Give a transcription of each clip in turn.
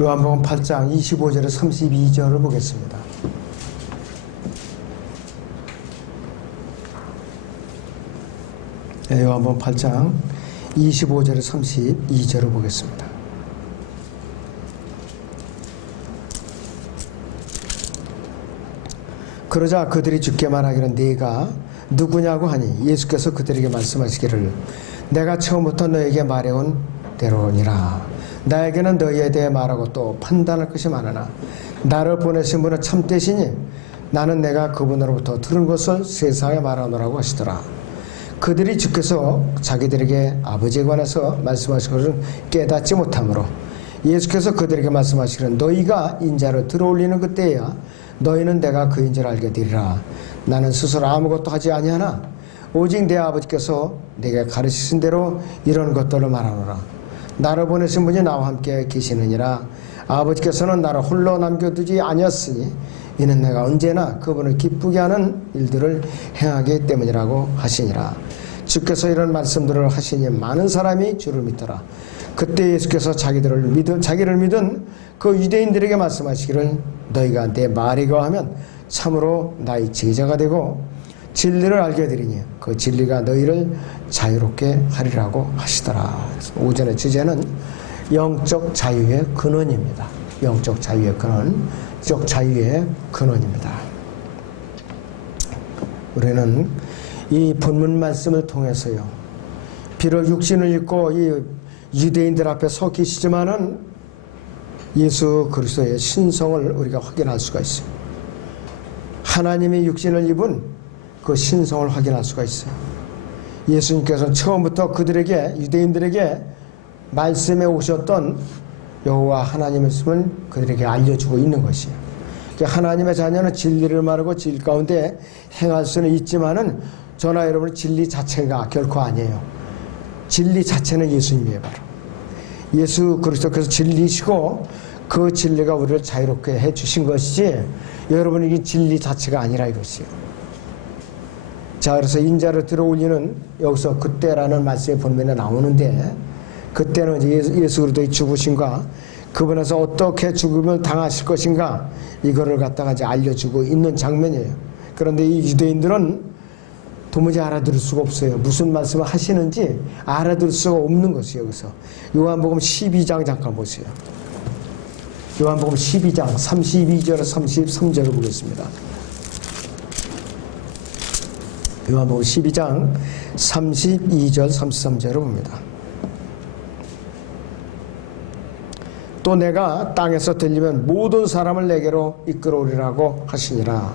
요한복음 8장 25절에 32절을 보겠습니다. 요한복음 8장 25절에 32절을 보겠습니다. 그러자 그들이 주께 말하기를 네가 누구냐고 하니 예수께서 그들에게 말씀하시기를 내가 처음부터 너에게 말해온 대로니라. 나에게는 너희에 대해 말하고 또 판단할 것이 많으나 나를 보내신 분은 참되시니 나는 내가 그분으로부터 들은 것을 세상에 말하노라고 하시더라. 그들이 주께서 자기들에게 아버지에 관해서 말씀하신 것을 깨닫지 못하므로 예수께서 그들에게 말씀하시기를 너희가 인자를 들어올리는 그때야 너희는 내가 그인 줄 알게 되리라. 나는 스스로 아무것도 하지 아니하나 오직 내 아버지께서 내게 가르치신 대로 이런 것들을 말하노라. 나를 보내신 분이 나와 함께 계시느니라. 아버지께서는 나를 홀로 남겨두지 아니었으니 이는 내가 언제나 그분을 기쁘게 하는 일들을 행하기 때문이라고 하시니라. 주께서 이런 말씀들을 하시니 많은 사람이 주를 믿더라. 그때 예수께서 자기를 믿은 그 유대인들에게 말씀하시기를 너희가 내 말에 거하면 참으로 나의 제자가 되고 진리를 알게 되리니 그 진리가 너희를 자유롭게 하리라고 하시더라. 오전의 주제는 영적 자유의 근원입니다. 영적 자유의 근원, 영적 자유의 근원입니다. 우리는 이 본문 말씀을 통해서요, 비록 육신을 입고 이 유대인들 앞에 서 계시지만은 예수 그리스도의 신성을 우리가 확인할 수가 있어요. 하나님의 육신을 입은 그 신성을 확인할 수가 있어요. 예수님께서는 처음부터 그들에게, 유대인들에게 말씀해 오셨던 여호와 하나님의 말씀을 그들에게 알려주고 있는 것이에요. 하나님의 자녀는 진리를 말하고 진리 가운데 행할 수는 있지만은 저나 여러분 진리 자체가 결코 아니에요. 진리 자체는 예수님이에요. 바로 예수 그리스도께서 진리시고 그 진리가 우리를 자유롭게 해주신 것이지 여러분 이게 진리 자체가 아니라 이것이에요. 자, 그래서 인자를 들어올리는 여기서 그때라는 말씀이 본문에 나오는데 그때는 예수 그리스도의 죽으심과 그분에서 어떻게 죽음을 당하실 것인가 이거를 갖다가 이제 알려주고 있는 장면이에요. 그런데 이 유대인들은 도무지 알아들을 수가 없어요. 무슨 말씀을 하시는지 알아들을 수가 없는 것이에요. 여기서 요한복음 12장 잠깐 보세요. 요한복음 12장 32절 33절을 보겠습니다. 요한복음 12장 32절 33절을 봅니다. 또 내가 땅에서 들리면 모든 사람을 내게로 이끌어오리라고 하시니라.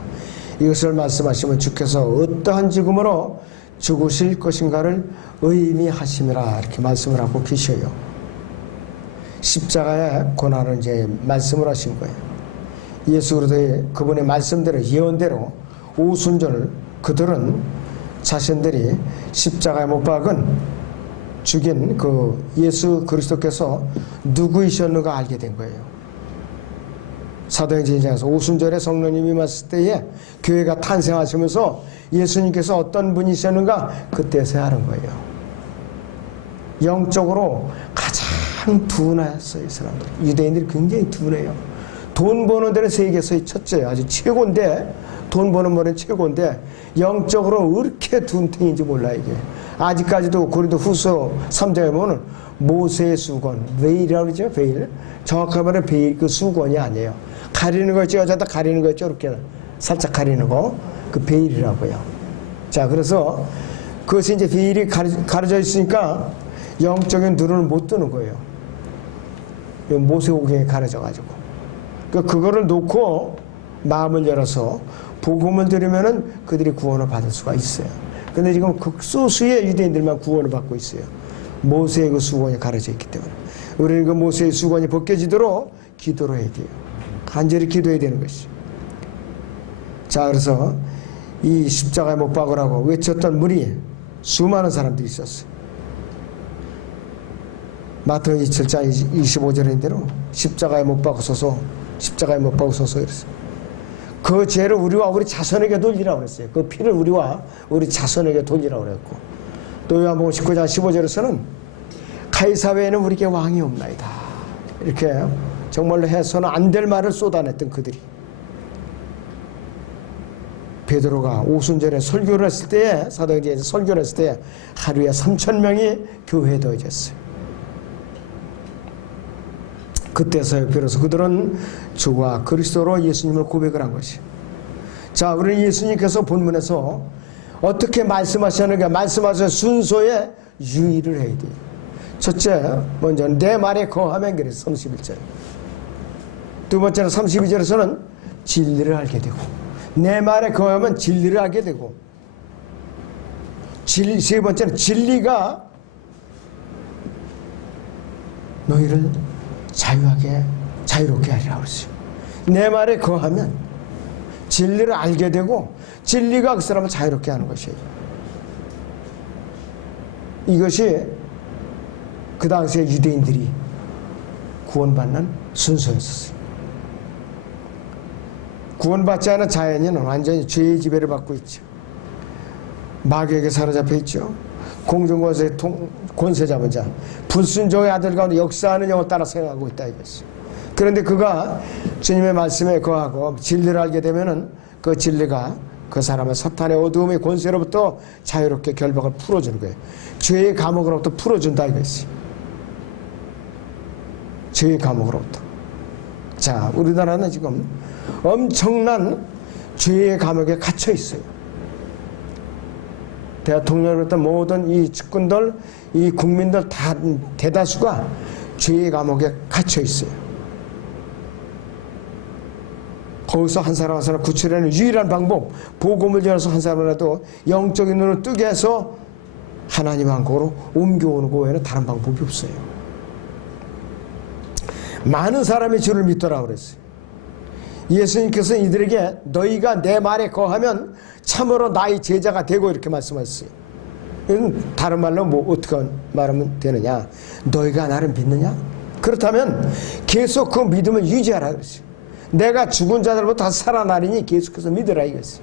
이것을 말씀하시면 주께서 어떠한 죽음으로 죽으실 것인가를 의미하심이라 이렇게 말씀을 하고 계셔요. 십자가의 고난을 이제 말씀을 하신 거예요. 예수 그리스도의 그분의 말씀대로 예언대로 오순절 그들은 자신들이 십자가에 못 박은 죽인 그 예수 그리스도께서 누구이셨는가 알게 된 거예요. 사도행전 1장에서 오순절에 성령님이 임했을 때에 교회가 탄생하시면서 예수님께서 어떤 분이셨는가 그때서야 하는 거예요. 영적으로 가장 둔했어요. 이 사람들. 유대인들이 굉장히 둔해요. 돈 버는 데는 세계에서 첫째예요. 아주 최고인데 돈 버는 데는 최고인데 영적으로 왜 이렇게 둔탱인지 몰라 이게. 아직까지도 고린도 후서 3장에 보면 모세의 수건, 베일이라고 그러죠. 베일. 정확하게 말하면 베일 그 수건이 아니에요. 가리는 거 있죠. 여자다 가리는 거 있죠. 이렇게 살짝 가리는 거. 그 베일이라고요. 자, 그래서 그것이 이제 베일이 가려져 있으니까 영적인 눈을 못 뜨는 거예요. 모세오경에 가려져가지고. 그러니까 그거를 놓고 마음을 열어서 복음을 들으면은 그들이 구원을 받을 수가 있어요. 근데 지금 극소수의 유대인들만 구원을 받고 있어요. 모세의 그 수건이 가려져 있기 때문에. 우리는 그 모세의 수건이 벗겨지도록 기도를 해야 돼요. 간절히 기도해야 되는 것이죠. 자, 그래서 이 십자가에 못 박으라고 외쳤던 무리 수많은 사람들이 있었어요. 마태복음 27장 25절인 대로 십자가에 못 박으소서, 십자가에 못 박으소서 그랬어요. 그 죄를 우리 자손에게 돌리라고 그랬어요. 그 피를 우리 자손에게 돌리라고 그랬고, 또 요한복음 19장 15절에서는 가이사 외에는 우리에게 왕이 없나이다 이렇게 정말로 해서는 안 될 말을 쏟아냈던 그들이, 베드로가 오순절에 설교를 했을 때에, 사도행전에서 설교를 했을 때 하루에 3,000명이 교회에 더해졌어요. 그때서야 비로소 그들은 주와 그리스도로 예수님을 고백을 한 것이. 자, 우리는 예수님께서 본문에서 어떻게 말씀하셨는가, 말씀하신 순서에 유의를 해야 돼요. 첫째, 먼저 내 말에 거하면 그래서 31절. 두 번째는 32절에서는 진리를 알게 되고, 내 말에 거하면 진리를 알게 되고, 세 번째는 진리가 너희를 자유롭게 하리라 그랬어요. 내 말에 거하면 진리를 알게 되고, 진리가 그 사람을 자유롭게 하는 것이에요. 이것이 그 당시에 유대인들이 구원받는 순서였었어요. 구원받지 않은 자연인은 완전히 죄의 지배를 받고 있죠. 마귀에게 사로잡혀 있죠. 공중권세의 권세 잡은 자, 불순종의 아들 가운데 역사하는 영을 따라 생각하고 있다 이것이. 그런데 그가 주님의 말씀에 거하고 진리를 알게 되면은 그 진리가 그 사람을 사탄의 어두움의 권세로부터 자유롭게 결박을 풀어주는 거예요. 죄의 감옥으로부터 풀어준다 이것이. 죄의 감옥으로부터. 자, 우리나라는 지금 엄청난 죄의 감옥에 갇혀 있어요. 대통령부터 모든 이 측근들, 이 국민들 다 대다수가 죄의 감옥에 갇혀 있어요. 거기서 한 사람 한 사람 구출하는 유일한 방법, 복음을 전해서 한 사람이라도 영적인 눈을 뜨게 해서 하나님 한국으로 옮겨오는 거 외에는 다른 방법이 없어요. 많은 사람이 주를 믿더라 그랬어요. 예수님께서 이들에게 너희가 내 말에 거하면 참으로 나의 제자가 되고 이렇게 말씀하셨어요. 다른 말로 뭐 어떻게 말하면 되느냐, 너희가 나를 믿느냐? 그렇다면 계속 그 믿음을 유지하라 그랬어요. 내가 죽은 자들보다 다 살아나리니 계속해서 믿으라 이것이.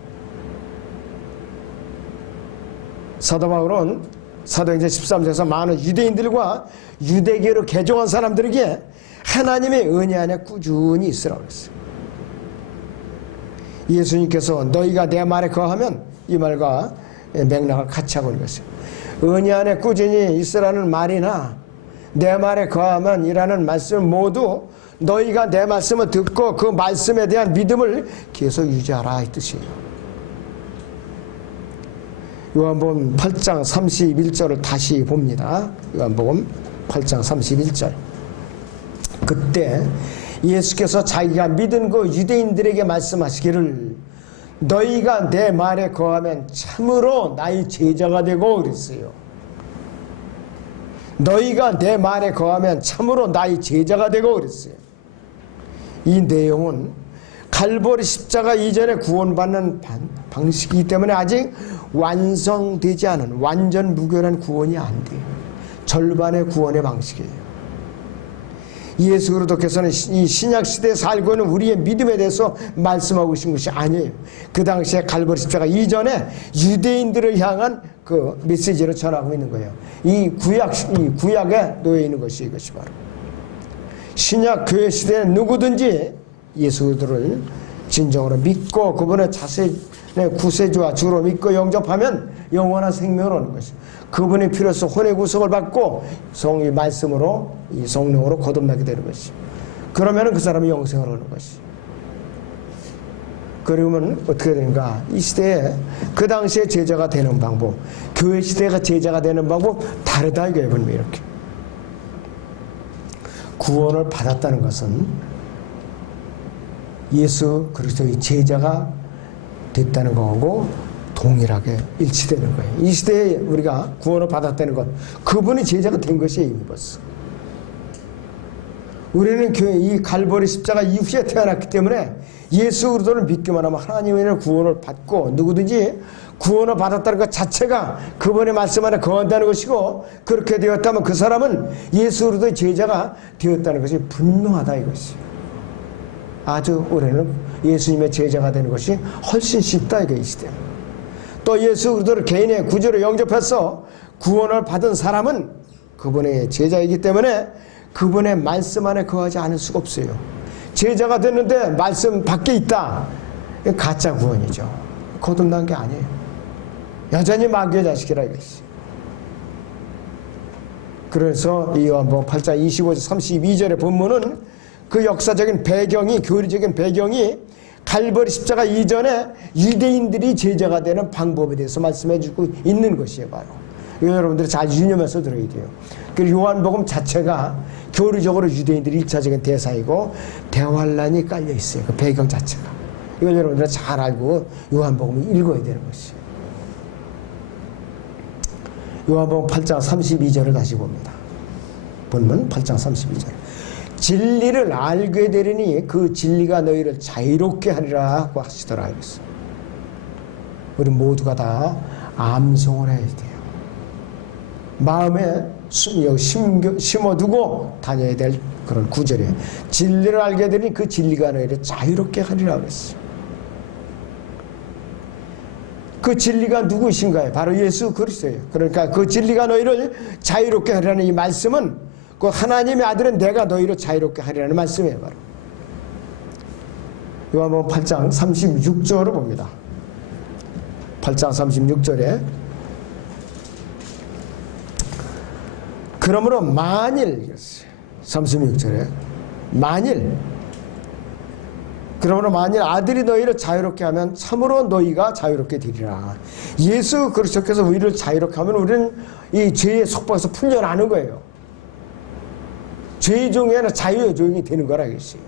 사도 바울은 사도행전 13장에서 많은 유대인들과 유대교로 개종한 사람들에게 하나님의 은혜 안에 꾸준히 있으라고 그랬어요. 예수님께서 너희가 내 말에 거하면 이 말과 맥락을 같이 하고 있는 것이에요. 은혜 안에 꾸준히 있으라는 말이나 내 말에 거하면 이라는 말씀 모두 너희가 내 말씀을 듣고 그 말씀에 대한 믿음을 계속 유지하라 이 뜻이에요. 요한복음 8장 31절을 다시 봅니다. 요한복음 8장 31절. 그때 예수께서 자기가 믿은 그 유대인들에게 말씀하시기를 너희가 내 말에 거하면 참으로 나의 제자가 되고 그랬어요. 너희가 내 말에 거하면 참으로 나의 제자가 되고 그랬어요. 이 내용은 갈보리 십자가 이전에 구원받는 방식이기 때문에 아직 완성되지 않은 완전 무결한 구원이 안 돼요. 절반의 구원의 방식이에요. 예수 그리스도께서는 이 신약시대에 살고 있는 우리의 믿음에 대해서 말씀하고 계신 것이 아니에요. 그 당시에 갈보리 십자가 이전에 유대인들을 향한 그 메시지를 전하고 있는 거예요. 이 구약에 놓여 있는 것이 이것이 바로. 신약 교회 시대에는 누구든지 예수 그리스도를 진정으로 믿고 그분의 구세주와 주로 믿고 영접하면 영원한 생명을 얻는 것이에요. 그분의 피로써 혼의 구속을 받고 성의 말씀으로 이 성령으로 거듭나게 되는 것이죠. 그러면 그 사람이 영생을 얻는 것이죠. 그러면 어떻게 되는가? 이 시대에 그 당시에 제자가 되는 방법, 교회 시대가 제자가 되는 방법 다르다 이거예요. 이렇게 구원을 받았다는 것은 예수 그리스도의 제자가 됐다는 거하고 동일하게 일치되는 거예요. 이 시대에 우리가 구원을 받았다는 것, 그분이 제자가 된 것이에요. 이미 벌써. 우리는 이 갈보리 십자가 이후에 태어났기 때문에 예수 그리스도를 믿기만 하면 하나님의 구원을 받고 누구든지 구원을 받았다는 것 자체가 그분의 말씀 안에 거한다는 것이고, 그렇게 되었다면 그 사람은 예수 그리스도의 제자가 되었다는 것이 분명하다 이것이. 아주 올해는 예수님의 제자가 되는 것이 훨씬 쉽다 이거 이 시대. 또 예수 그리스도를 개인의 구주로 영접해서 구원을 받은 사람은 그분의 제자이기 때문에 그분의 말씀 안에 거하지 않을 수가 없어요. 제자가 됐는데 말씀 밖에 있다. 가짜 구원이죠. 거듭난 게 아니에요. 여전히 마귀의 자식이라 이것이. 그래서 이 요한복음 8장 25절 32절의 본문은 그 역사적인 배경이, 교리적인 배경이 갈보리 십자가 이전에 유대인들이 제자가 되는 방법에 대해서 말씀해 주고 있는 것이에요. 바로 이거 여러분들이 잘 유념해서 들어야 돼요. 그리고 요한복음 자체가 교리적으로 유대인들이 1차적인 대상이고 대환란이 깔려 있어요. 그 배경 자체가. 이걸 여러분들이 잘 알고 요한복음을 읽어야 되는 것이에요. 요한복음 8장 32절을 다시 봅니다. 본문 8장 32절. 진리를 알게 되리니 그 진리가 너희를 자유롭게 하리라 하고 하시더라. 그랬어요. 우리 모두가 다 암송을 해야 돼요. 마음에 심어두고 다녀야 될 그런 구절이에요. 진리를 알게 되니 그 진리가 너희를 자유롭게 하리라 그랬어요. 그 진리가 누구이신가요? 바로 예수 그리스도예요. 그러니까 그 진리가 너희를 자유롭게 하리라는 이 말씀은 그 하나님의 아들은 내가 너희를 자유롭게 하리라는 말씀이에요. 바로 요한복음 8장 36절을 봅니다. 8장 36절에 그러므로 만일 36절에 그러므로 만일 아들이 너희를 자유롭게 하면 참으로 너희가 자유롭게 되리라. 예수 그리스도께서 우리를 자유롭게 하면 우리는 이 죄의 속박에서 풀려나는 거예요. 죄 중에는 자유의 종이 되는 거라 이것이에요.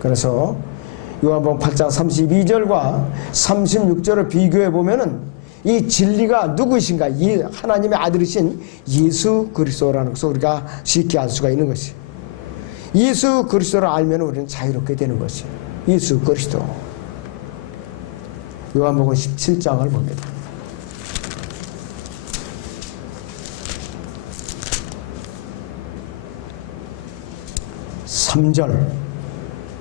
그래서 요한복음 8장 32절과 36절을 비교해 보면은 이 진리가 누구이신가? 하나님의 아들이신 예수 그리스도라는 것을 우리가 쉽게 알 수가 있는 것이에요. 예수 그리스도를 알면 우리는 자유롭게 되는 것이에요. 예수 그리스도. 요한복음 17장을 봅니다. 3절.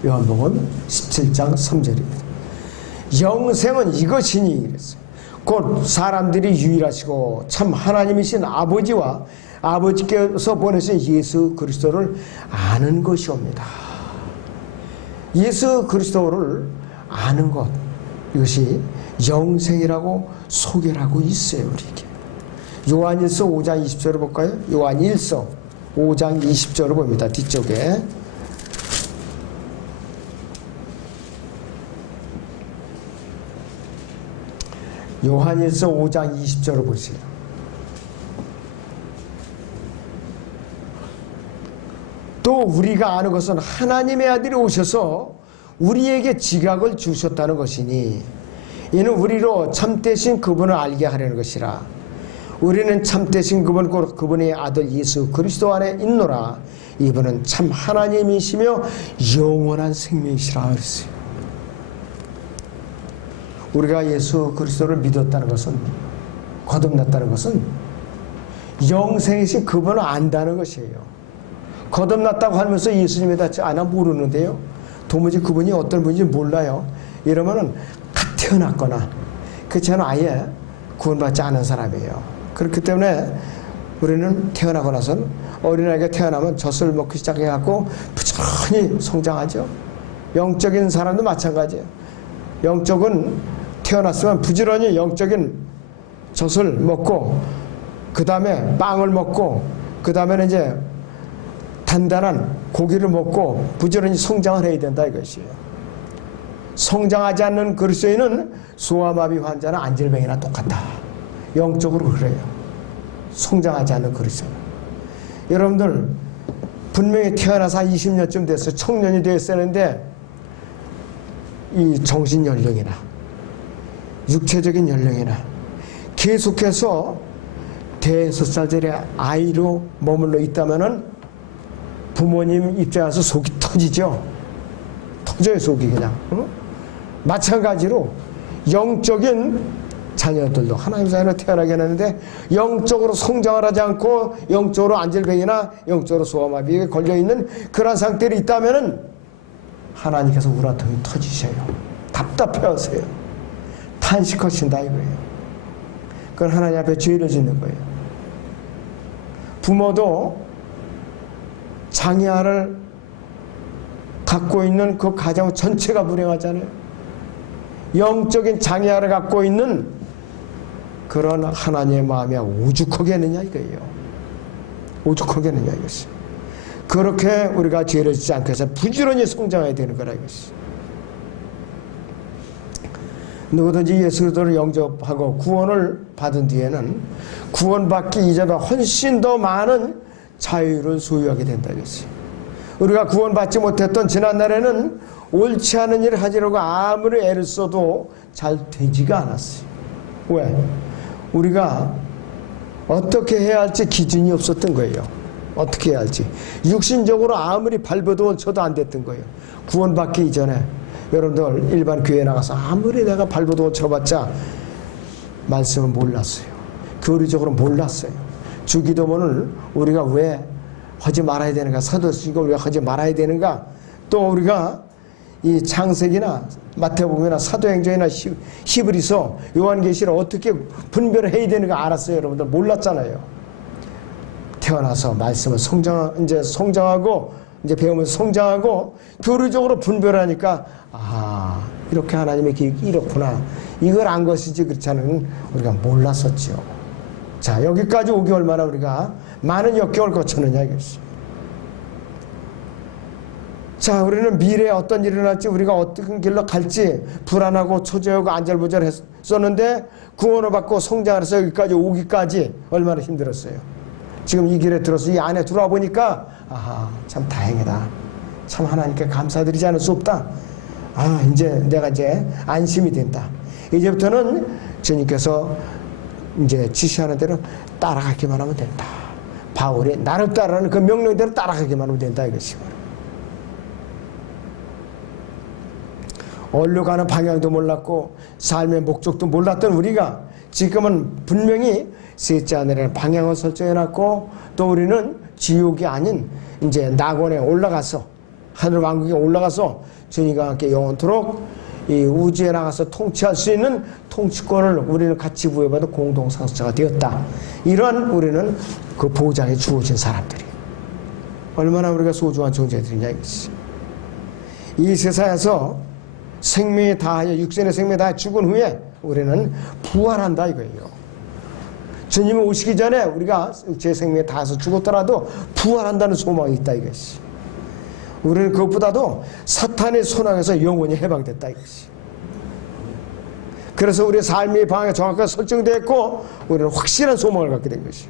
요한복음 17장 3절입니다. 영생은 이것이니 이랬어요. 곧 사람들이 유일하시고 참 하나님이신 아버지와 아버지께서 보내신 예수 그리스도를 아는 것이옵니다. 예수 그리스도를 아는 것, 이것이 영생이라고 소개를 하고 있어요. 우리에게. 요한일서 5장 20절을 볼까요? 요한일서 5장 20절을 봅니다. 뒤쪽에. 요한일서 5장 20절을 보세요. 또 우리가 아는 것은 하나님의 아들이 오셔서 우리에게 지각을 주셨다는 것이니 이는 우리로 참되신 그분을 알게 하려는 것이라. 우리는 참되신 그분 곧 그분의 아들 예수 그리스도 안에 있노라. 이분은 참 하나님이시며 영원한 생명이시라 그랬어요. 우리가 예수 그리스도를 믿었다는 것은, 거듭났다는 것은 영생이신 그분을 안다는 것이에요. 거듭났다고 하면서 예수님에 대해 아나 모르는데요. 도무지 그분이 어떤 분인지 몰라요. 이러면은 갓 태어났거나 그렇지 않으면 아예 구원받지 않은 사람이에요. 그렇기 때문에 우리는 태어나고 나서는 어린아이가 태어나면 젖을 먹기 시작해갖고 부지런히 성장하죠. 영적인 사람도 마찬가지예요. 영적은 태어났으면 부지런히 영적인 젖을 먹고 그 다음에 빵을 먹고 그 다음에는 이제 단단한 고기를 먹고 부지런히 성장을 해야 된다 이것이에요. 성장하지 않는 그리스도인은 소아마비 환자나 안질병이나 똑같다. 영적으로 그래요. 성장하지 않는 그리스도인. 여러분들 분명히 태어나서 한 20년쯤 됐어요. 청년이 되었었는데 이 정신연령이나 육체적인 연령이나 계속해서 대여섯 살짜리 아이로 머물러 있다면은 부모님 입장에서 속이 터지죠. 터져요, 속이 그냥. 마찬가지로 영적인 자녀들도 하나님 자녀로 태어나게 하는데 영적으로 성장을 하지 않고 영적으로 안질병이나 영적으로 소아마비에 걸려있는 그런 상태로 있다면은 하나님께서 우라통이 터지셔요. 답답해하세요. 탄식하신다 이거예요. 그건 하나님 앞에 죄를 짓는 거예요. 부모도 장애아를 갖고 있는 그 가정 전체가 불행하잖아요. 영적인 장애아를 갖고 있는 그런 하나님의 마음이 오죽하겠느냐 이거예요. 오죽하겠느냐 이것이. 그렇게 우리가 죄를 짓지 않고 해서 부지런히 성장해야 되는 거라 이것이. 누구든지 예수 그리스도를 영접하고 구원을 받은 뒤에는 구원받기 이전보다 훨씬 더 많은 자유를 소유하게 된다 이것이. 우리가 구원받지 못했던 지난날에는 옳지 않은 일을 하려고 아무리 애를 써도 잘 되지가 않았어요. 왜? 우리가 어떻게 해야 할지 기준이 없었던 거예요. 어떻게 해야 할지. 육신적으로 아무리 발버둥을 쳐도 안 됐던 거예요. 구원받기 이전에 여러분들 일반 교회에 나가서 아무리 내가 발버둥을 쳐봤자 말씀은 몰랐어요. 교리적으로 몰랐어요. 주기도문을 우리가 왜 하지 말아야 되는가, 사도수익을 우리가 하지 말아야 되는가, 또 우리가 이 창세기나 마태복음이나 사도행전이나 히브리서 요한계시를 어떻게 분별을 해야 되는가 알았어요. 여러분들 몰랐잖아요. 태어나서 말씀을 성장하고 이제 배우면서 성장하고 교리적으로 분별하니까 아 이렇게 하나님의 계획이 이렇구나, 이걸 안 것이지 그렇지 않은 우리가 몰랐었죠. 자, 여기까지 오기 얼마나 우리가 많은 역경을 거쳤느냐 이것이. 자, 우리는 미래에 어떤 일이 일어날지, 우리가 어떤 길로 갈지 불안하고 초조하고 안절부절했었는데 구원을 받고 성장을 해서 여기까지 오기까지 얼마나 힘들었어요. 지금 이 길에 들어서 이 안에 들어와 보니까 아하 참 다행이다, 참 하나님께 감사드리지 않을 수 없다. 아 이제 내가 이제 안심이 된다. 이제부터는 주님께서 이제 지시하는 대로 따라가기만 하면 된다. 바울이 나를 따르는 그 명령대로 따라가기만 하면 된다 이것이. 어디로 가는 방향도 몰랐고 삶의 목적도 몰랐던 우리가 지금은 분명히 셋째 하늘에 방향을 설정해놨고, 또 우리는 지옥이 아닌 이제 낙원에 올라가서 하늘 왕국에 올라가서 주님과 함께 영원토록 이 우주에 나가서 통치할 수 있는 통치권을 우리는 같이 부여받은 공동 상속자가 되었다. 이러한 우리는 그 보장에 주어진 사람들이 얼마나 우리가 소중한 존재들이냐 이것이. 이 세상에서 생명이 다하여 육신의 생명이 다하여 죽은 후에 우리는 부활한다 이거예요. 주님이 오시기 전에 우리가 제 생명에 닿아서 죽었더라도 부활한다는 소망이 있다 이것이. 우리는 그것보다도 사탄의 손아에서 영원히 해방됐다 이것이. 그래서 우리의 삶의 방향이 정확하게 설정되었고 우리는 확실한 소망을 갖게 된 것이.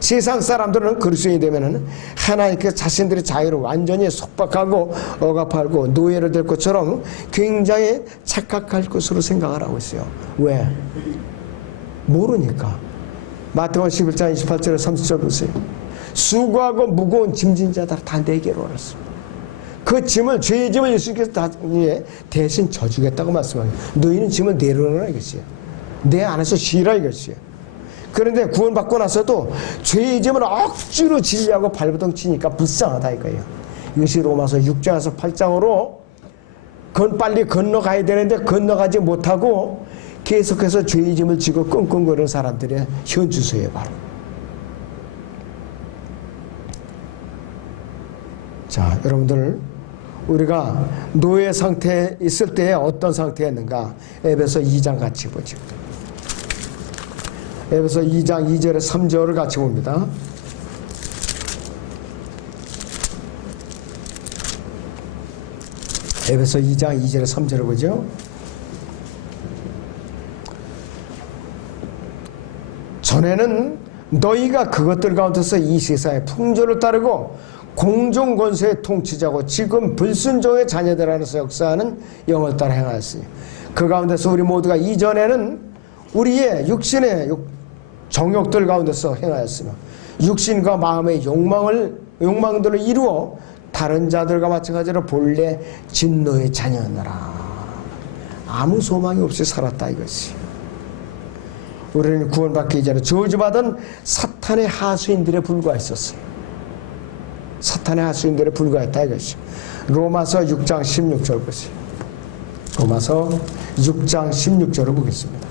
세상 사람들은 그리스도인이 되면은 하나님께 자신들의 자유를 완전히 속박하고 억압하고 노예를 될 것처럼 굉장히 착각할 것으로 생각을 하고 있어요. 왜? 모르니까. 마태복음 11장 28절에 30절 보세요. 수고하고 무거운 짐진 자들 다 내게로 오랬습니다. 그 짐을, 죄의 짐을 예수께서 다 대신 져주겠다고 말씀합니다. 너희는 짐을 내려놓으라 이것이에요. 내 안에서 쉬라 이것이에요. 그런데 구원받고 나서도 죄의 짐을 억지로 지려고 발버둥 치니까 불쌍하다 이거예요. 이것이 로마서 6장에서 8장으로 그건 빨리 건너가야 되는데 건너가지 못하고 계속해서 죄의 짐을 지고 끙끙거리는 사람들의 현주소예요 바로. 자, 여러분들 우리가 노예 상태에 있을 때 어떤 상태였는가? 에베소 2장 같이 보죠. 에베소 2장 2절에 3절을 같이 봅니다. 에베소 2장 2절에 3절을 보죠. 전에는 너희가 그것들 가운데서 이 세상의 풍조를 따르고 공중권세의 통치자고 지금 불순종의 자녀들 안에서 역사하는 영을 따라 행하였으니 그 가운데서 우리 모두가 이전에는 우리의 육신의 정욕들 가운데서 행하였으며 육신과 마음의 욕망들을 이루어 다른 자들과 마찬가지로 본래 진노의 자녀였노라. 아무 소망이 없이 살았다 이것이. 우리는 구원받기 이전에 저주받은 사탄의 하수인들에 불과했었어요. 사탄의 하수인들에 불과했다 이것이. 로마서 6장 16절 보세요. 로마서 6장 16절을 보겠습니다.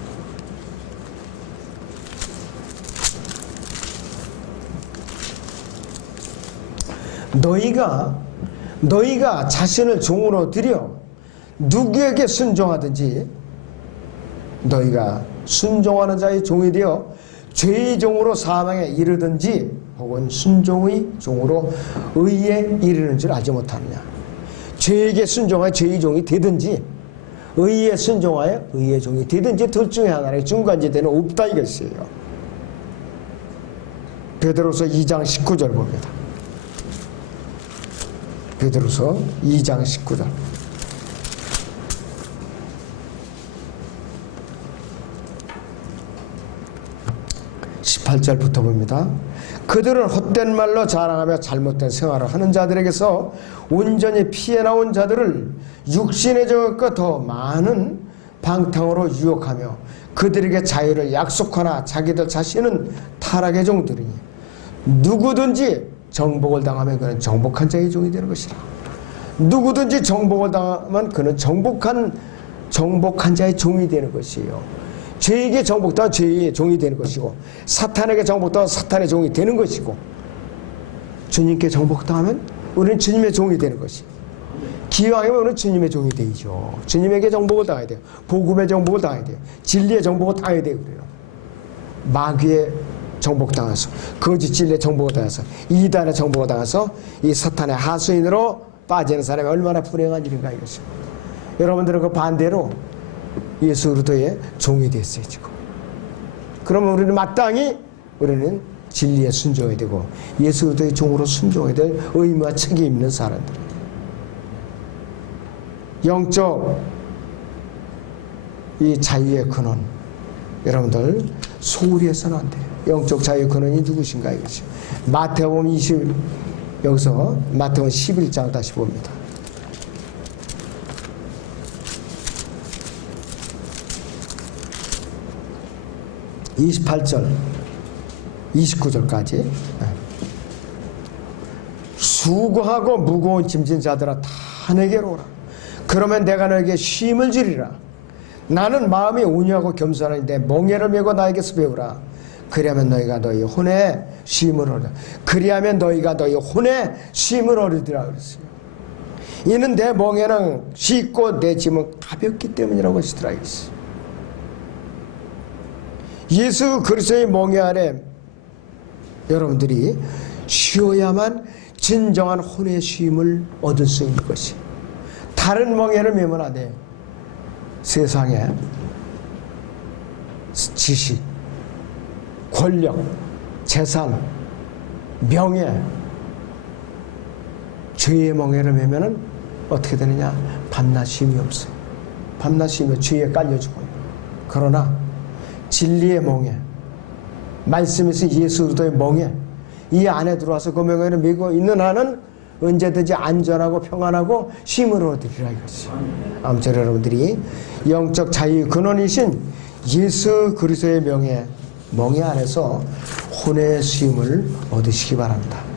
너희가 자신을 종으로 들여 누구에게 순종하든지 너희가 순종하는 자의 종이 되어 죄의 종으로 사망에 이르든지 혹은 순종의 종으로 의에 이르는 줄 알지 못하느냐. 죄에게 순종하여 죄의 종이 되든지 의에 순종하여 의의 종이 되든지 둘 중에 하나의 중간지대는 없다 이것이에요. 베드로서 2장 19절 봅니다. 베드로서 2장 19절. 18절부터 봅니다. 그들은 헛된 말로 자랑하며 잘못된 생활을 하는 자들에게서 온전히 피해 나온 자들을 육신의 정욕과 더 많은 방탕으로 유혹하며 그들에게 자유를 약속하나 자기들 자신은 타락의 종들이니 누구든지 정복을 당하면 그는 정복한 자의 종이 되는 것이라. 누구든지 정복을 당하면 그는 정복한 자의 종이 되는 것이에요. 죄에게 정복당하면 죄의 종이 되는 것이고 사탄에게 정복당하면 사탄의 종이 되는 것이고 주님께 정복당하면 우리는 주님의 종이 되는 것이고 기왕이면 우리는 주님의 종이 되죠. 주님에게 정복을 당해야 돼요. 복음의 정복을 당해야 돼요. 진리의 정복을 당해야 돼요. 그래요. 마귀의 정복당해서 거짓 진리의 정복을 당해서 이단의 정복을 당해서 이 사탄의 하수인으로 빠지는 사람이 얼마나 불행한 일인가 이것이. 여러분들은 그 반대로 예수 그리스도의 종이 됐어요 지금. 그러면 우리는 마땅히 우리는 진리에 순종해야 되고 예수 그리스도의 종으로 순종해야 될 의무와 책임 있는 사람들. 영적 이 자유의 근원 여러분들 소홀히 해서는 안 돼요. 영적 자유의 근원이 누구신가 이것이. 마태복음 여기서 마태복음 11장 다시 봅니다. 28절 29절까지 수고하고 무거운 짐진 자들아 다 내게로 오라. 그러면 내가 너에게 쉼을 주리라. 나는 마음이 온유하고 겸손하니 내 멍에를 메고 나에게서 배우라. 그리하면 너희가 너희 혼에 쉼을 얻으리라. 그리하면 너희가 너희 혼에 쉼을 얻으리라 그랬어요. 이는 내 멍에는 쉽고 내 짐은 가볍기 때문이라고 하시더라 이랬어요. 예수 그리스도의 멍에 아래 여러분들이 쉬어야만 진정한 혼의 쉼을 얻을 수 있는 것이. 다른 멍에를 메면 안 돼요. 세상에 지식, 권력, 재산, 명예, 죄의 멍에를 메면은 어떻게 되느냐? 밤낮 쉼이 없어요. 밤낮 쉼이 죄에 깔려 죽어요. 그러나 진리의 멍에, 말씀에서 예수 그리스도의 멍에 이 안에 들어와서 그 멍에를 메고 있는 한은 언제든지 안전하고 평안하고 쉼을 얻으리라 이것이. 아무쪼록 여러분들이 영적 자유의 근원이신 예수 그리스도의 멍에 안에서 혼의 쉼을 얻으시기 바랍니다.